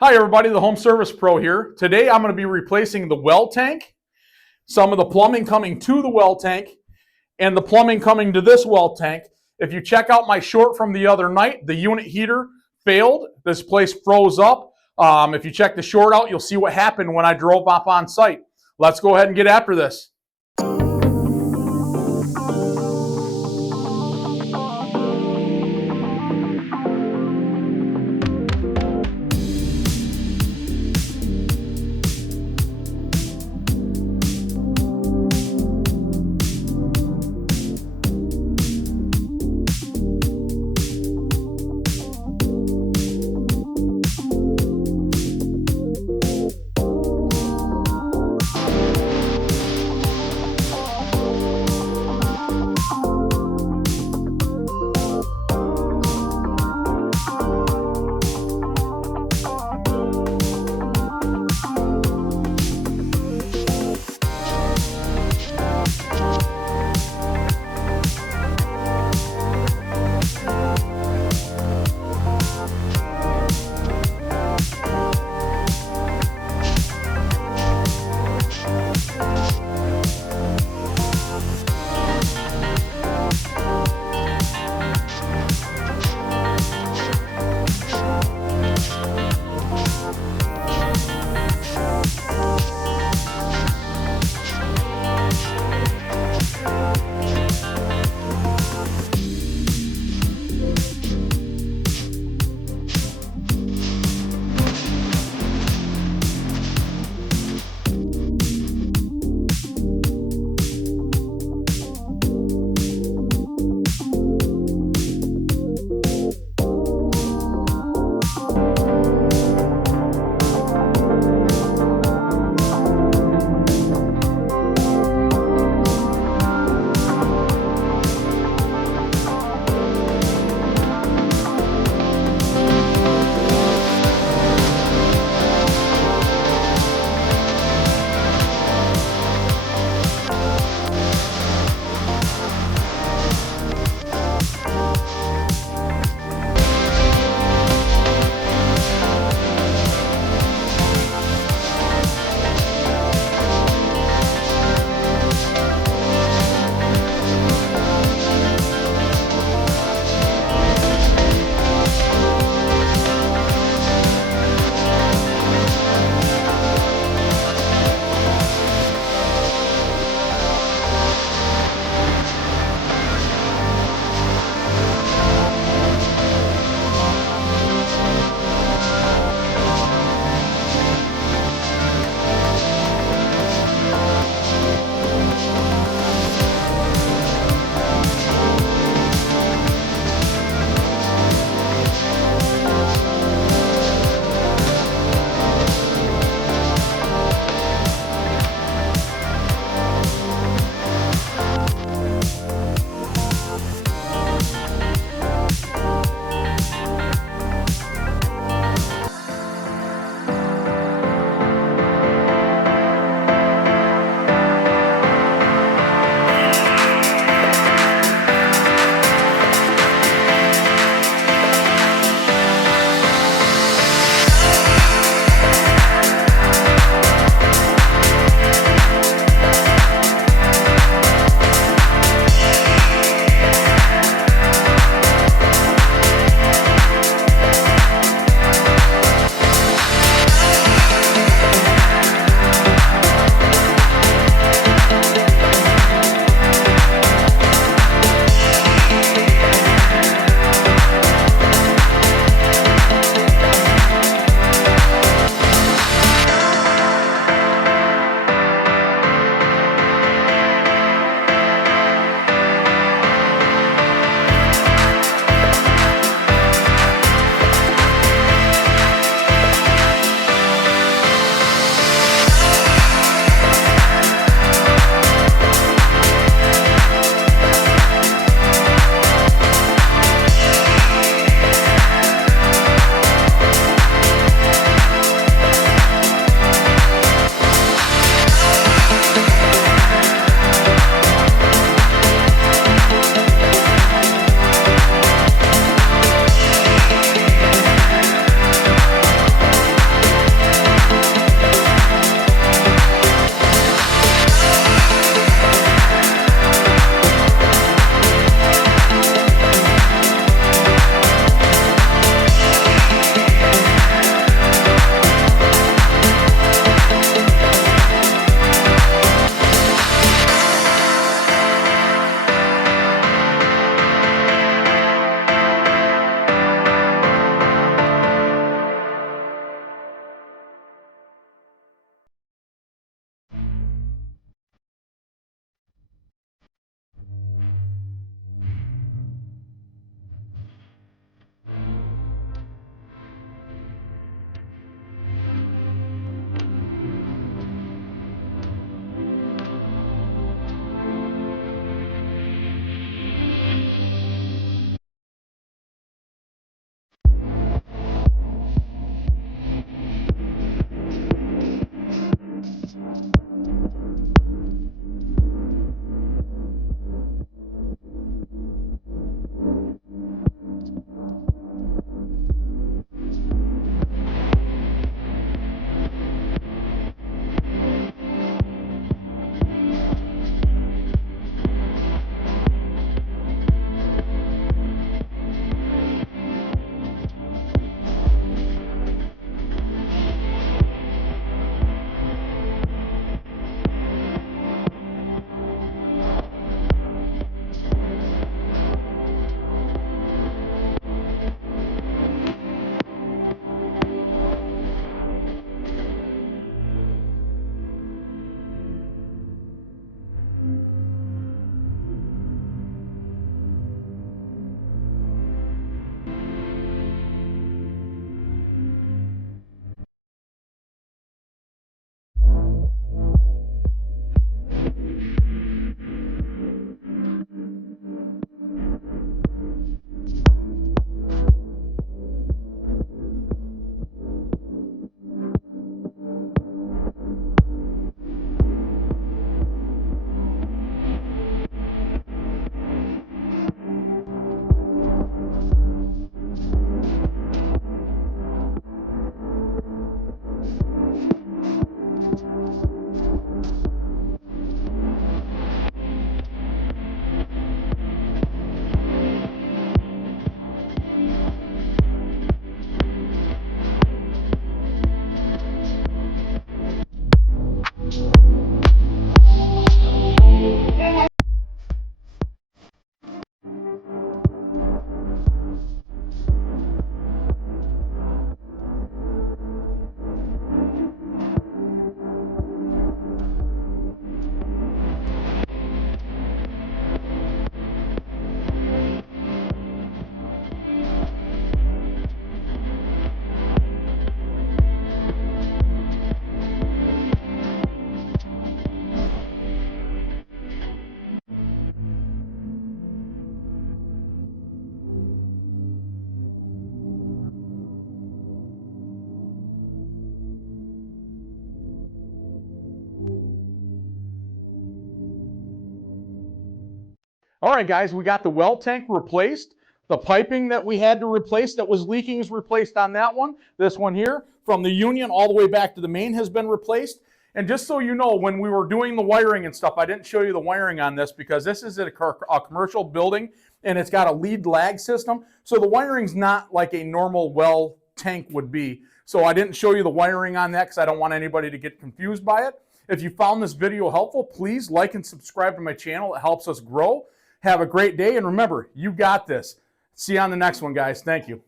Hi everybody, the Home Service Pro here. Today I'm going to be replacing the well tank, some of the plumbing coming to the well tank, and the plumbing coming to this well tank. If you check out my short from the other night, the unit heater failed. This place froze up. If you check the short out, you'll see what happened when I drove up on site. Let's go ahead and get after this. All right, guys, we got the well tank replaced. The piping that we had to replace that was leaking is replaced on that one. This one here, from the union all the way back to the main, has been replaced. And just so you know, when we were doing the wiring and stuff, I didn't show you the wiring on this because this is a commercial building and it's got a lead lag system. So the wiring's not like a normal well tank would be. So I didn't show you the wiring on that because I don't want anybody to get confused by it. If you found this video helpful, please like and subscribe to my channel. It helps us grow. Have a great day, and remember, you got this. See you on the next one, guys. Thank you.